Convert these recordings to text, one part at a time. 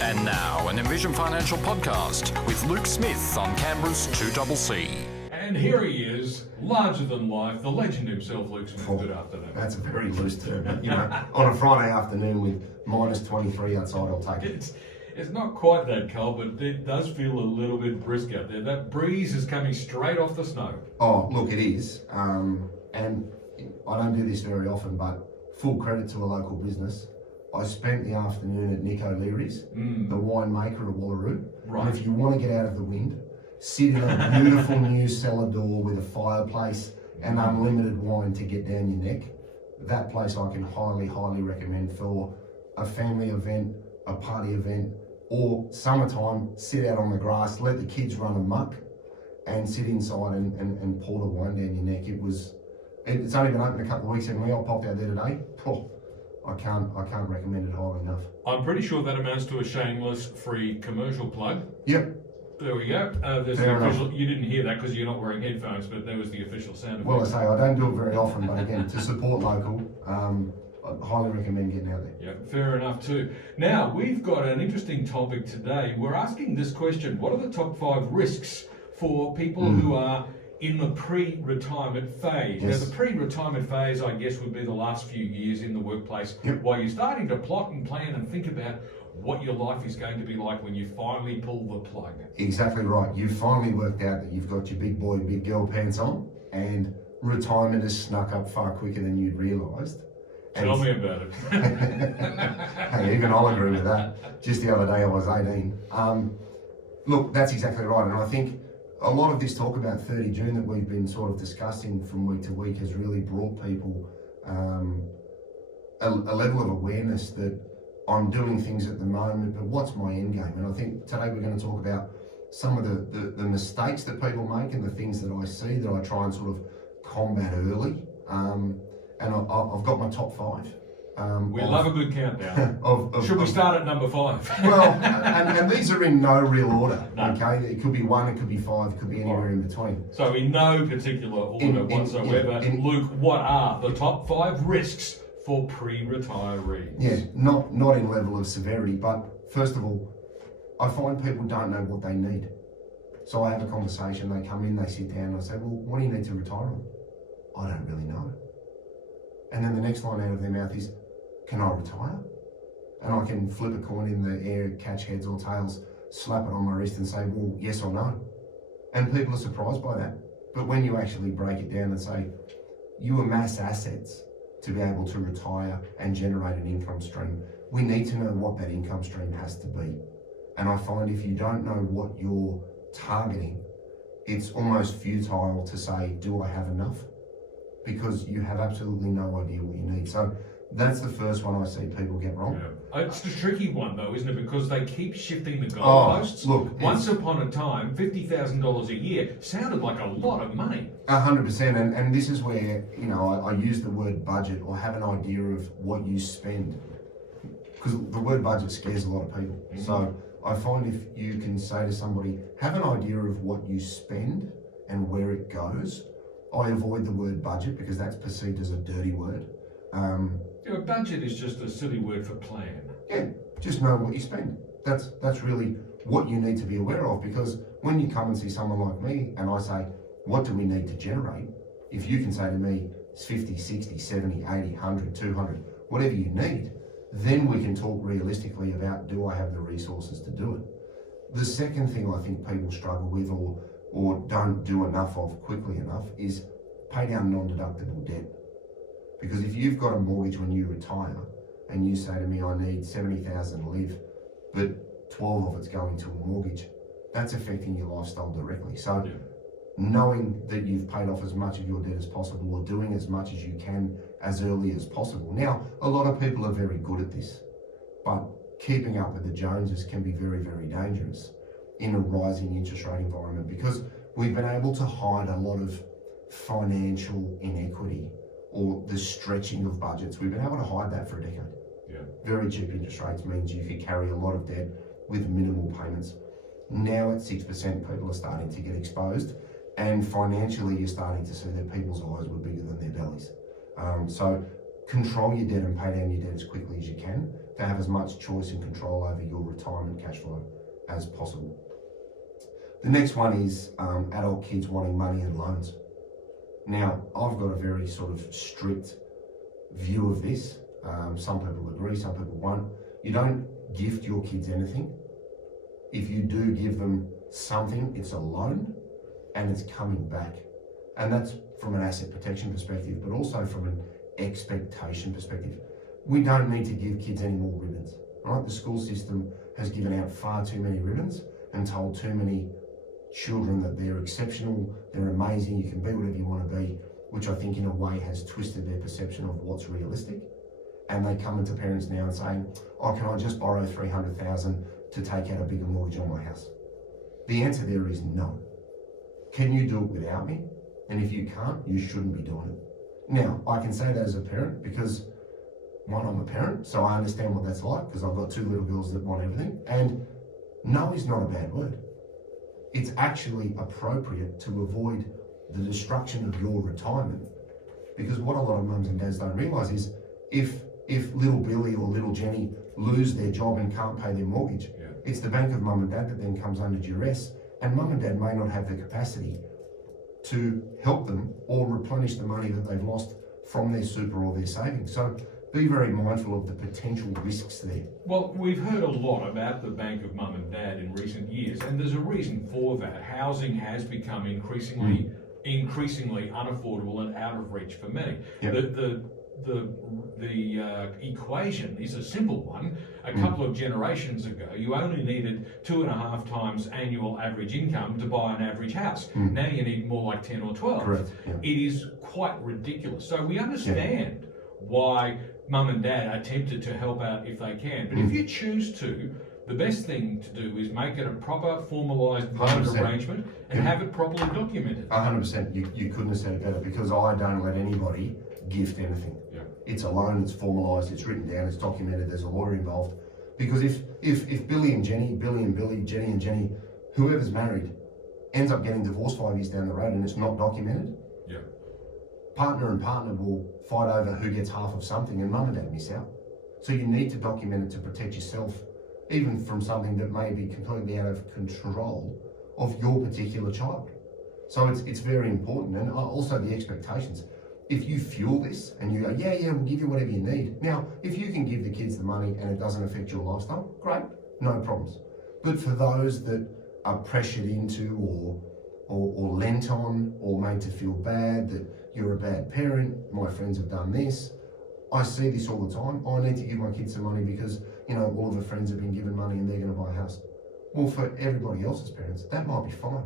And now, an Envision Financial podcast with Luke Smith on Canberra's 2CC. And here he is, larger than life, the legend himself, Luke Smith. Good afternoon. That's a very loose term. On a Friday afternoon with minus 23 outside, I'll take it. It's not quite that cold, but it does feel a little bit brisk out there. That breeze is coming straight off the snow. Oh, look, it is. And I don't do this very often, but full credit to a local business. I spent the afternoon at Nick O'Leary's, the winemaker of Wallaroo. Right. And if you want to get out of the wind, sit in a beautiful new cellar door with a fireplace and unlimited wine to get down your neck. That place I can highly, highly recommend for a family event, a party event, or summertime, sit out on the grass, let the kids run amok and sit inside and pour the wine down your neck. It's only been open a couple of weeks, and I popped out there today. I can't recommend it highly enough. I'm pretty sure that amounts to a shameless free commercial plug. Yep. There we go. There's the official. You didn't hear that because you're not wearing headphones, but there was the official sound. Well, I say I don't do it very often, but again, to support local, I highly recommend getting out there. Yeah, fair enough too. Now, we've got an interesting topic today. We're asking this question: what are the top 5 risks for people who are in the pre-retirement phase? Yes. Now, the pre-retirement phase, I guess, would be the last few years in the workplace, while you're starting to plot and plan and think about what your life is going to be like when you finally pull the plug. Exactly right. You've finally worked out that you've got your big boy, big girl pants on, and retirement has snuck up far quicker than you'd realised. Tell me about it. Hey, even I'll agree with that. Just the other day I was 18. Look, that's exactly right. And I think a lot of this talk about 30 June that we've been sort of discussing from week to week has really brought people a level of awareness that I'm doing things at the moment, but what's my end game? And I think today we're going to talk about some of the mistakes that people make and the things that I see that I try and sort of combat early. And I've got my top 5. We love a good countdown. Should we start at number 5? Well, and these are in no real order, okay? It could be 1, it could be 5, it could be anywhere in between. So in no particular order whatsoever, Luke, what are the top 5 risks for pre-retirees? Yeah, not in level of severity, but first of all, I find people don't know what they need. So I have a conversation, they come in, they sit down, and I say, well, what do you need to retire on? I don't really know. And then the next line out of their mouth is, can I retire? And I can flip a coin in the air, catch heads or tails, slap it on my wrist and say, well, yes or no. And people are surprised by that. But when you actually break it down and say, you amass assets to be able to retire and generate an income stream, we need to know what that income stream has to be. And I find if you don't know what you're targeting, it's almost futile to say, do I have enough? Because you have absolutely no idea what you need. So that's the first one I see people get wrong. Yeah. It's a tricky one though, isn't it? Because they keep shifting the goalposts. Look, once upon a time, $50,000 a year sounded like a lot of money. 100%, and this is where, I use the word budget or have an idea of what you spend. Because the word budget scares a lot of people. So I find if you can say to somebody, have an idea of what you spend and where it goes. I avoid the word budget because that's perceived as a dirty word. Budget is just a silly word for plan. Yeah, just know what you spend. That's really what you need to be aware of, because when you come and see someone like me and I say, what do we need to generate? If you can say to me, it's 50, 60, 70, 80, 100, 200, whatever you need, then we can talk realistically about, do I have the resources to do it? The second thing I think people struggle with or don't do enough of quickly enough is pay down non-deductible debt. Because if you've got a mortgage when you retire and you say to me, I need 70,000 to live, but 12 of it's going to a mortgage, that's affecting your lifestyle directly. So knowing that you've paid off as much of your debt as possible or doing as much as you can as early as possible. Now, a lot of people are very good at this, but keeping up with the Joneses can be very, very dangerous in a rising interest rate environment, because we've been able to hide a lot of financial inequity or the stretching of budgets. We've been able to hide that for a decade. Yeah. Very cheap interest rates means you could carry a lot of debt with minimal payments. Now at 6%, people are starting to get exposed, and financially you're starting to see that people's eyes were bigger than their bellies. So control your debt and pay down your debt as quickly as you can. to have as much choice and control over your retirement cash flow as possible. The next one is adult kids wanting money and loans. Now, I've got a very sort of strict view of this. Some people agree, some people won't. You don't gift your kids anything. If you do give them something, it's a loan and it's coming back. And that's from an asset protection perspective, but also from an expectation perspective. We don't need to give kids any more ribbons, right? The school system has given out far too many ribbons and told too many children that they're exceptional, they're amazing, you can be whatever you want to be, which I think in a way has twisted their perception of what's realistic. And they come into parents now and saying, oh, can I just borrow $300,000 to take out a bigger mortgage on my house? The answer there is no. Can you do it without me? And if you can't, you shouldn't be doing it. Now, I can say that as a parent because, one, I'm a parent, so I understand what that's like because I've got two little girls that want everything. And no is not a bad word. It's actually appropriate to avoid the destruction of your retirement. Because what a lot of mums and dads don't realise is if little Billy or little Jenny lose their job and can't pay their mortgage, it's the bank of mum and dad that then comes under duress, and mum and dad may not have the capacity to help them or replenish the money that they've lost from their super or their savings. So be very mindful of the potential risks there. Well, we've heard a lot about the bank of mum and dad in recent years, and there's a reason for that. Housing has become increasingly unaffordable and out of reach for many. Yep. The equation is a simple one. A couple of generations ago, you only needed 2.5 times annual average income to buy an average house. Now you need more like 10 or 12. Correct. Yeah. It is quite ridiculous. So we understand why mum and dad are tempted to help out if they can. But if you choose to, the best thing to do is make it a proper formalised loan arrangement and have it properly documented. 100%. You couldn't have said it better, because I don't let anybody gift anything. Yeah. It's a loan, it's formalised, it's written down, it's documented, there's a lawyer involved. Because if Billy and Jenny, Billy and Billy, Jenny and Jenny, whoever's married, ends up getting divorced 5 years down the road and it's not documented, partner and partner will fight over who gets half of something, and mum and dad miss out. So you need to document it to protect yourself, even from something that may be completely out of control of your particular child. So it's very important. And also the expectations. If you fuel this and you go, yeah, we'll give you whatever you need. Now, if you can give the kids the money and it doesn't affect your lifestyle, great, no problems. But for those that are pressured into or lent on or made to feel bad that you're a bad parent, my friends have done this, I see this all the time. I need to give my kids some money because, all of the friends have been given money and they're going to buy a house. Well, for everybody else's parents, that might be fine.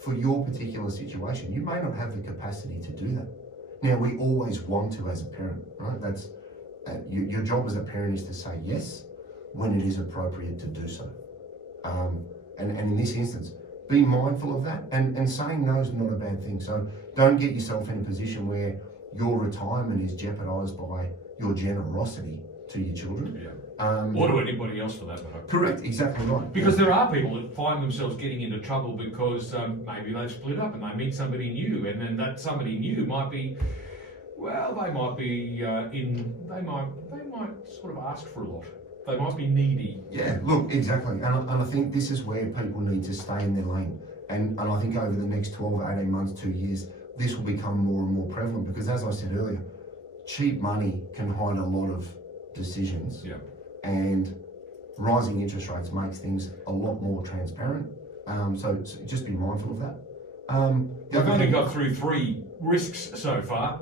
For your particular situation, you may not have the capacity to do that. Now, we always want to as a parent, right? That's your job as a parent is to say yes when it is appropriate to do so. And in this instance, be mindful of that. And saying no is not a bad thing. So don't get yourself in a position where your retirement is jeopardised by your generosity to your children. Or to anybody else for that matter. Correct, exactly right. Because there are people that find themselves getting into trouble because maybe they've split up and they meet somebody new, and then that somebody new might be, they might sort of ask for a lot. They might be needy. Yeah, look, exactly. And I think this is where people need to stay in their lane. And I think over the next 12, 18 months, 2 years, this will become more and more prevalent because, as I said earlier, cheap money can hide a lot of decisions. Yeah. And rising interest rates makes things a lot more transparent. So just be mindful of that. We've only got through 3 risks so far.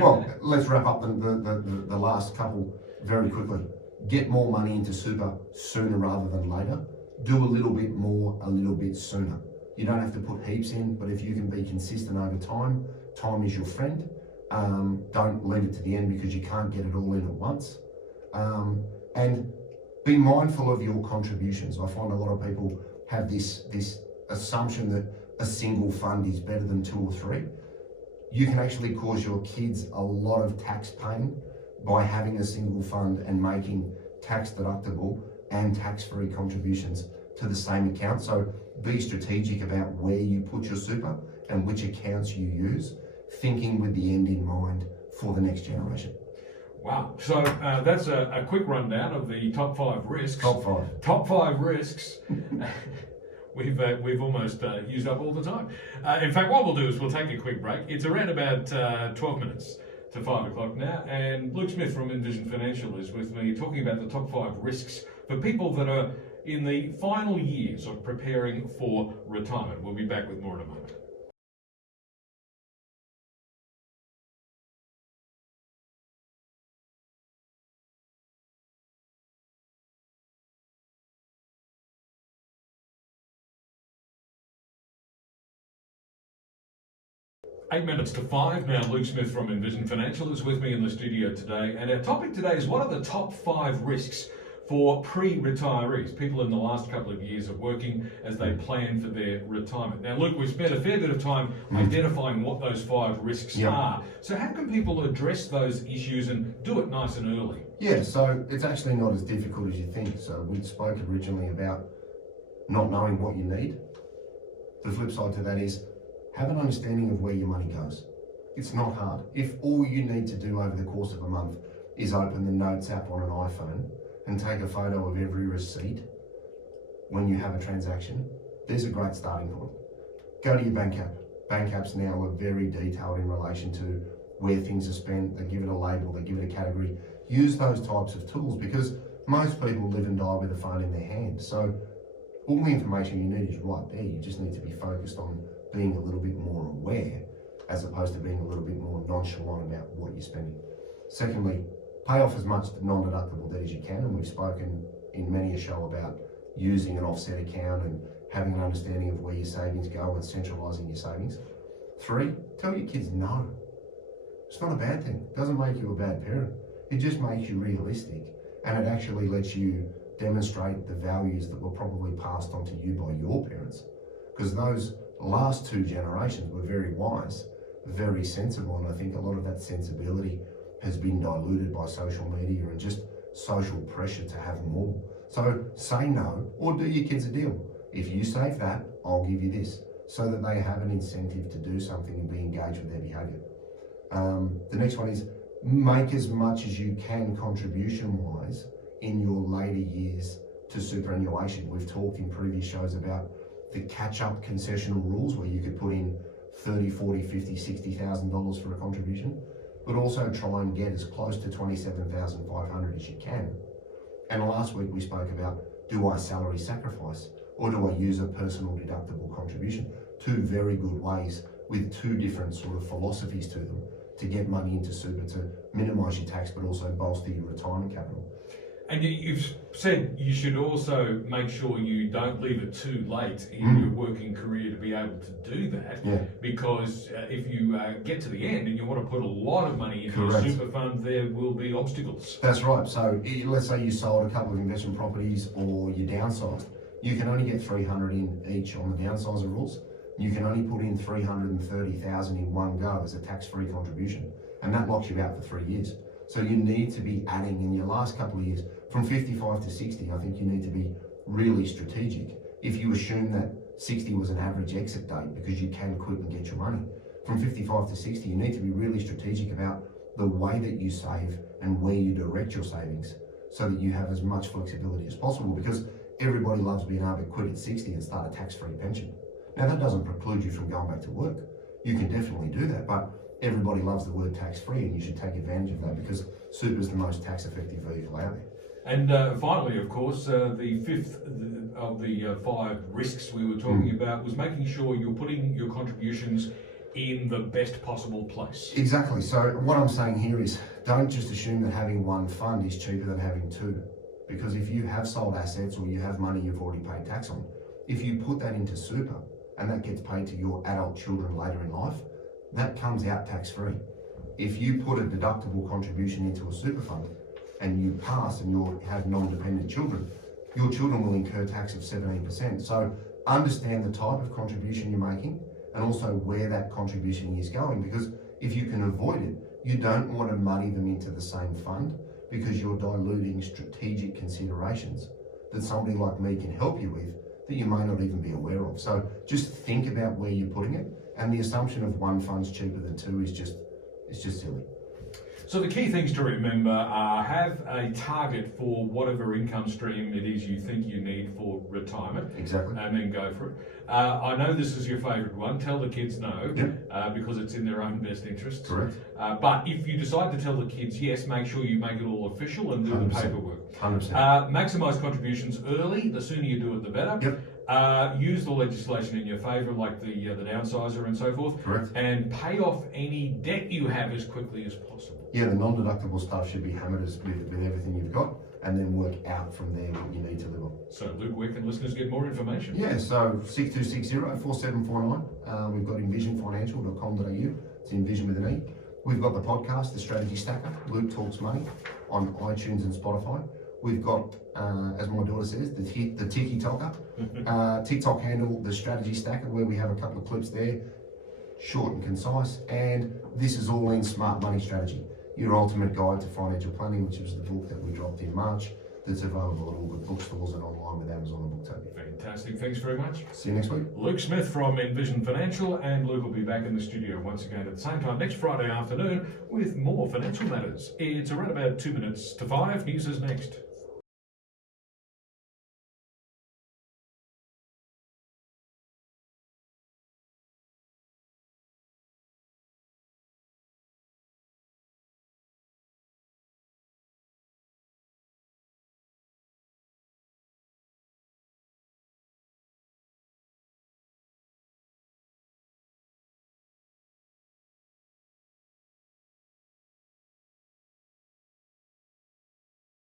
Well, let's wrap up the last couple very quickly. Get more money into super sooner rather than later. Do a little bit more, a little bit sooner. You don't have to put heaps in, but if you can be consistent over time, time is your friend. Don't leave it to the end because you can't get it all in at once. And be mindful of your contributions. I find a lot of people have this assumption that a single fund is better than 2 or 3. You can actually cause your kids a lot of tax pain by having a single fund and making tax deductible and tax-free contributions to the same account. So be strategic about where you put your super and which accounts you use, thinking with the end in mind for the next generation. Wow. So that's a quick rundown of the top 5 risks. Top 5. Top 5 risks. We've almost used up all the time. In fact, what we'll do is we'll take a quick break. It's around about 12 minutes to 5 o'clock now, and Luke Smith from Envision Financial is with me talking about the top 5 risks for people that are in the final years of preparing for retirement. We'll be back with more in a moment. Eight minutes to 5 now. Luke Smith from Envision Financial is with me in the studio today, and our topic today is what are the top 5 risks for pre-retirees, people in the last couple of years of working as they plan for their retirement. Now, Luke, we've spent a fair bit of time identifying what those 5 risks are. So how can people address those issues and do it nice and early? Yeah, so it's actually not as difficult as you think. So we spoke originally about not knowing what you need. The flip side to that is have an understanding of where your money goes. It's not hard. If all you need to do over the course of a month is open the Notes app on an iPhone and take a photo of every receipt when you have a transaction, there's a great starting point. Go to your bank app. Bank apps now are very detailed in relation to where things are spent. They give it a label, they give it a category. Use those types of tools because most people live and die with a phone in their hand. So all the information you need is right there. You just need to be focused on being a little bit more aware as opposed to being a little bit more nonchalant about what you're spending. Secondly, pay off as much non-deductible debt as you can, and we've spoken in many a show about using an offset account and having an understanding of where your savings go and centralising your savings. 3, tell your kids no. It's not a bad thing. It doesn't make you a bad parent. It just makes you realistic, and it actually lets you demonstrate the values that were probably passed on to you by your parents, because those last 2 generations were very wise, very sensible, and I think a lot of that sensibility has been diluted by social media and just social pressure to have more. So say no, or do your kids a deal. If you save that, I'll give you this, so that they have an incentive to do something and be engaged with their behaviour. The next one is make as much as you can contribution-wise in your later years to superannuation. We've talked in previous shows about the catch-up concessional rules where you could put in $30, $40, $50, $60,000 for a contribution, but also try and get as close to $27,500 as you can. And last week we spoke about, do I salary sacrifice or do I use a personal deductible contribution? 2 very good ways with 2 different sort of philosophies to them to get money into super to minimise your tax but also bolster your retirement capital. And you've said you should also make sure you don't leave it too late in your working career to be able to do that. Because if you get to the end and you want to put a lot of money into a super fund, there will be obstacles. That's right. So let's say you sold a couple of investment properties or you downsized. You can only get 300 in each on the downsizer rules. You can only put in 330,000 in one go as a tax-free contribution, and that locks you out for 3 years. So you need to be adding in your last couple of years, from 55 to 60, I think you need to be really strategic. If you assume that 60 was an average exit date because you can quit and get your money, from 55 to 60, you need to be really strategic about the way that you save and where you direct your savings so that you have as much flexibility as possible, because everybody loves being able to quit at 60 and start a tax-free pension. Now that doesn't preclude you from going back to work. You can definitely do that, but everybody loves the word tax-free and you should take advantage of that because super is the most tax-effective vehicle out there. And finally, of course, the fifth of the 5 risks we were talking about was making sure you're putting your contributions in the best possible place. Exactly. So what I'm saying here is don't just assume that having one fund is cheaper than having 2. Because if you have sold assets or you have money you've already paid tax on, if you put that into super and that gets paid to your adult children later in life, that comes out tax-free. If you put a deductible contribution into a super fund and you pass and you have non-dependent children, your children will incur tax of 17%. So understand the type of contribution you're making and also where that contribution is going, because if you can avoid it, you don't want to muddy them into the same fund because you're diluting strategic considerations that somebody like me can help you with that you may not even be aware of. So just think about where you're putting it, and the assumption of one fund's cheaper than 2 is just silly. So the key things to remember are have a target for whatever income stream it is you think you need for retirement. Exactly. And then go for it. I know this is your favourite one. Tell the kids no, because it's in their own best interests. Correct. But if you decide to tell the kids yes, make sure you make it all official and do 100%. the paperwork. 100%. Maximise contributions early. The sooner you do it, the better. Use the legislation in your favour, like the downsizer and so forth. Correct. And pay off any debt you have as quickly as possible. Yeah, the non-deductible stuff should be hammered with everything you've got, and then work out from there what you need to live on. So, Luke, where can listeners get more information? Yeah, so 6260-4749. We've got envisionfinancial.com.au. It's Envision with an E. We've got the podcast, The Strategy Stacker, Luke Talks Money, on iTunes and Spotify. We've got, as my daughter says, the TikToker, TikTok handle, The Strategy Stacker, where we have a couple of clips there, short and concise. And this is all in Smart Money Strategy, your ultimate guide to financial planning, which was the book that we dropped in March, that's available at all good bookstores and online with Amazon and Booktopia. Fantastic. Thanks very much. See you next week. Luke Smith from Envision Financial, and Luke will be back in the studio once again at the same time next Friday afternoon with more financial matters. It's around about 2 minutes to 5. News is next.